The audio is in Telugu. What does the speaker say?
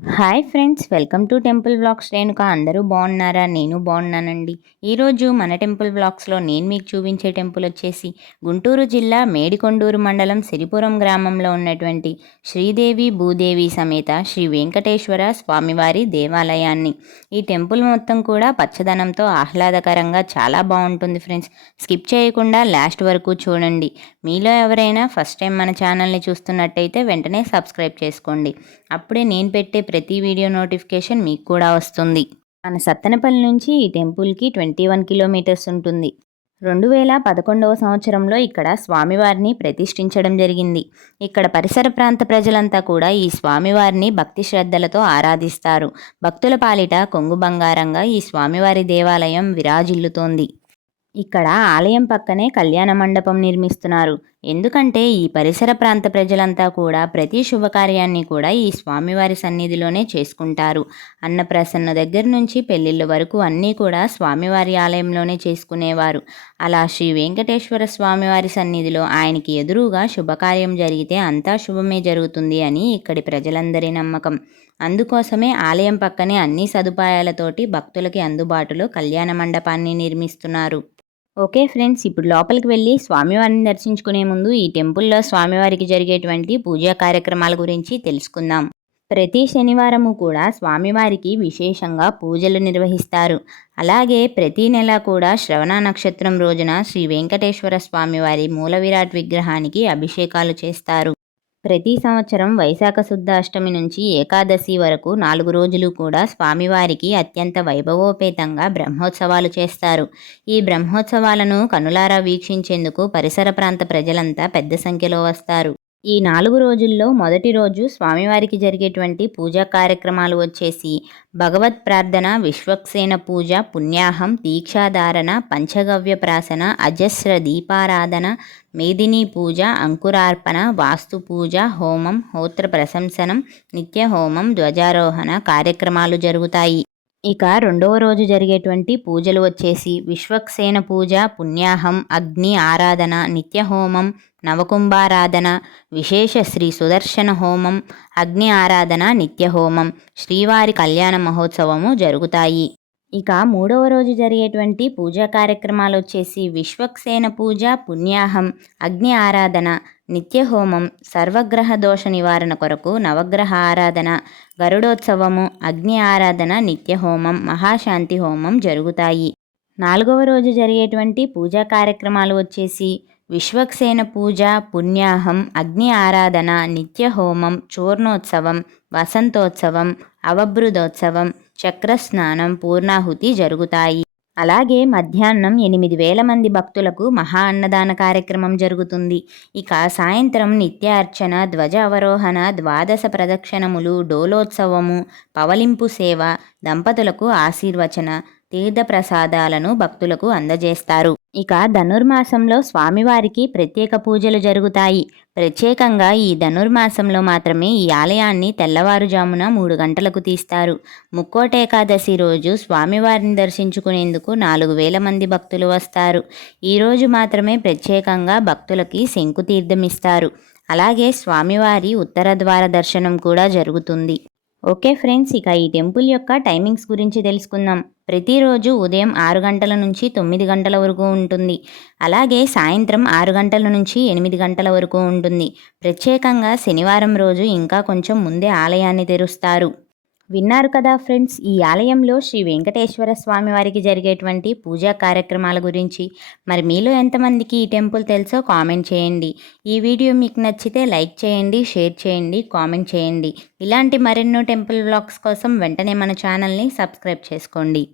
Hi friends welcome to temple blogs. Renuka అందరూ బాగున్నారా? నేను బాగున్నానండి. ఈరోజు మన టెంపుల్ బ్లాగ్స్లో నేను మీకు చూపించే టెంపుల్ వచ్చేసి గుంటూరు జిల్లా మేడికొండూరు మండలం సిరిపురం గ్రామంలో ఉన్నటువంటి శ్రీదేవి భూదేవి సమేత శ్రీ వెంకటేశ్వర స్వామివారి దేవాలయాన్ని. ఈ టెంపుల్ మొత్తం కూడా పచ్చదనంతో ఆహ్లాదకరంగా చాలా బాగుంటుంది ఫ్రెండ్స్. స్కిప్ చేయకుండా లాస్ట్ వరకు చూడండి. మీలో ఎవరైనా ఫస్ట్ టైం మన ఛానల్ని చూస్తున్నట్టయితే వెంటనే సబ్స్క్రైబ్ చేసుకోండి. అప్పుడే నేను పెట్టే ప్రతి వీడియో నోటిఫికేషన్ మీకు కూడా వస్తుంది. మన సత్తెనపల్లి నుంచి ఈ టెంపుల్కి ట్వంటీ వన్ కిలోమీటర్స్ ఉంటుంది. రెండు వేల పదకొండవ సంవత్సరంలో ఇక్కడ స్వామివారిని ప్రతిష్ఠించడం జరిగింది. ఇక్కడ పరిసర ప్రాంత ప్రజలంతా కూడా ఈ స్వామివారిని భక్తి శ్రద్ధలతో ఆరాధిస్తారు. భక్తుల పాలిట కొంగు బంగారంగా ఈ స్వామివారి దేవాలయం విరాజిల్లుతోంది. ఇక్కడ ఆలయం పక్కనే కళ్యాణ మండపం నిర్మిస్తున్నారు. ఎందుకంటే ఈ పరిసర ప్రాంత ప్రజలంతా కూడా ప్రతి శుభకార్యాన్ని కూడా ఈ స్వామివారి సన్నిధిలోనే చేసుకుంటారు. అన్నప్రసన్న దగ్గర నుంచి పెళ్ళిళ్ళ వరకు అన్నీ కూడా స్వామివారి ఆలయంలోనే చేసుకునేవారు. అలా శ్రీ వెంకటేశ్వర స్వామివారి సన్నిధిలో ఆయనకి ఎదురుగా శుభకార్యం జరిగితే అంతా శుభమే జరుగుతుంది అని ఇక్కడి ప్రజలందరి నమ్మకం. అందుకోసమే ఆలయం పక్కనే అన్ని సదుపాయాలతోటి భక్తులకి అందుబాటులో కళ్యాణ మండపాన్ని నిర్మిస్తున్నారు. ఓకే ఫ్రెండ్స్ ఇప్పుడు లోపలికి వెళ్ళి స్వామివారిని దర్శించుకునే ముందు ఈ టెంపుల్లో స్వామివారికి జరిగేటువంటి పూజా కార్యక్రమాల గురించి తెలుసుకుందాం. ప్రతి శనివారము కూడా స్వామివారికి విశేషంగా పూజలు నిర్వహిస్తారు. అలాగే ప్రతి నెల కూడా శ్రవణ నక్షత్రం రోజున శ్రీ వెంకటేశ్వర స్వామివారి మూల విరాట్ విగ్రహానికి అభిషేకాలు చేస్తారు. ప్రతి సంవత్సరం వైశాఖ శుద్ధ అష్టమి నుంచి ఏకాదశి వరకు నాలుగు రోజులు కూడా స్వామివారికి అత్యంత వైభవోపేతంగా బ్రహ్మోత్సవాలు చేస్తారు. ఈ బ్రహ్మోత్సవాలను కనులారా వీక్షించేందుకు పరిసర ప్రాంత ప్రజలంతా పెద్ద సంఖ్యలో వస్తారు. ఈ నాలుగు రోజుల్లో మొదటి రోజు స్వామివారికి జరిగేటువంటి పూజా కార్యక్రమాలు వచ్చేసి భగవత్ ప్రార్థన విశ్వక్సేన పూజ పుణ్యాహం దీక్షాధారణ పంచగవ్య ప్రాసన అజస్ర దీపారాధన మేదిని పూజ అంకురార్పణ వాస్తు పూజ హోమం హోత్ర ప్రశంసనం నిత్య హోమం ధ్వజారోహణ కార్యక్రమాలు జరుగుతాయి. ఇక రెండవ రోజు జరిగేటువంటి పూజలు వచ్చేసి విశ్వక్సేన పూజ పుణ్యాహం అగ్ని ఆరాధన నిత్యహోమం నవకుంభారాధన విశేష శ్రీ సుదర్శన హోమం అగ్ని ఆరాధన నిత్యహోమం శ్రీవారి కళ్యాణ మహోత్సవము జరుగుతాయి. ఇక మూడవ రోజు జరిగేటువంటి పూజా కార్యక్రమాలు వచ్చేసి విశ్వక్సేన పూజ పుణ్యాహం అగ్ని ఆరాధన నిత్యహోమం సర్వగ్రహ దోష నివారణ కొరకు నవగ్రహ ఆరాధన గరుడోత్సవము అగ్ని ఆరాధన నిత్యహోమం మహాశాంతి హోమం జరుగుతాయి. నాలుగవ రోజు జరిగేటువంటి పూజా కార్యక్రమాలు వచ్చేసి విశ్వక్సేన పూజ పుణ్యాహం అగ్ని ఆరాధన నిత్యహోమం చూర్ణోత్సవం వసంతోత్సవం అవభృదోత్సవం చక్రస్నానం పూర్ణాహుతి జరుగుతాయి. అలాగే మధ్యాహ్నం ఎనిమిది వేల మంది భక్తులకు మహా అన్నదాన కార్యక్రమం జరుగుతుంది. ఇక సాయంత్రం నిత్య అర్చన ధ్వజ అవరోహణ ద్వాదశ ప్రదక్షిణములు డోలోత్సవము పవలింపు సేవ దంపతులకు ఆశీర్వచన తీర్థప్రసాదాలను భక్తులకు అందజేస్తారు. ఇక ధనుర్మాసంలో స్వామివారికి ప్రత్యేక పూజలు జరుగుతాయి. ప్రత్యేకంగా ఈ ధనుర్మాసంలో మాత్రమే ఈ ఆలయాన్ని తెల్లవారుజామున మూడు గంటలకు తీస్తారు. ముక్కోటేకాదశి రోజు స్వామివారిని దర్శించుకునేందుకు నాలుగు వేల మంది భక్తులు వస్తారు. ఈరోజు మాత్రమే ప్రత్యేకంగా భక్తులకి శంకుతీర్థమిస్తారు. అలాగే స్వామివారి ఉత్తర ద్వార దర్శనం కూడా జరుగుతుంది. ఓకే ఫ్రెండ్స్ ఇక ఈ టెంపుల్ యొక్క టైమింగ్స్ గురించి తెలుసుకుందాం. ప్రతిరోజు ఉదయం ఆరు గంటల నుంచి తొమ్మిది గంటల వరకు ఉంటుంది. అలాగే సాయంత్రం ఆరు గంటల నుంచి ఎనిమిది గంటల వరకు ఉంటుంది. ప్రత్యేకంగా శనివారం రోజు ఇంకా కొంచెం ముందే ఆలయాన్ని తెరుస్తారు. విన్నారు కదా ఫ్రెండ్స్ ఈ ఆలయంలో శ్రీ వెంకటేశ్వర స్వామి వారికి జరిగేటువంటి పూజా కార్యక్రమాల గురించి. మరి మీలో ఎంతమందికి ఈ టెంపుల్ తెలుసో కామెంట్ చేయండి. ఈ వీడియో మీకు నచ్చితే లైక్ చేయండి షేర్ చేయండి కామెంట్ చేయండి. ఇలాంటి మరెన్నో టెంపుల్ బ్లాగ్స్ కోసం వెంటనే మన ఛానల్ని సబ్స్క్రైబ్ చేసుకోండి.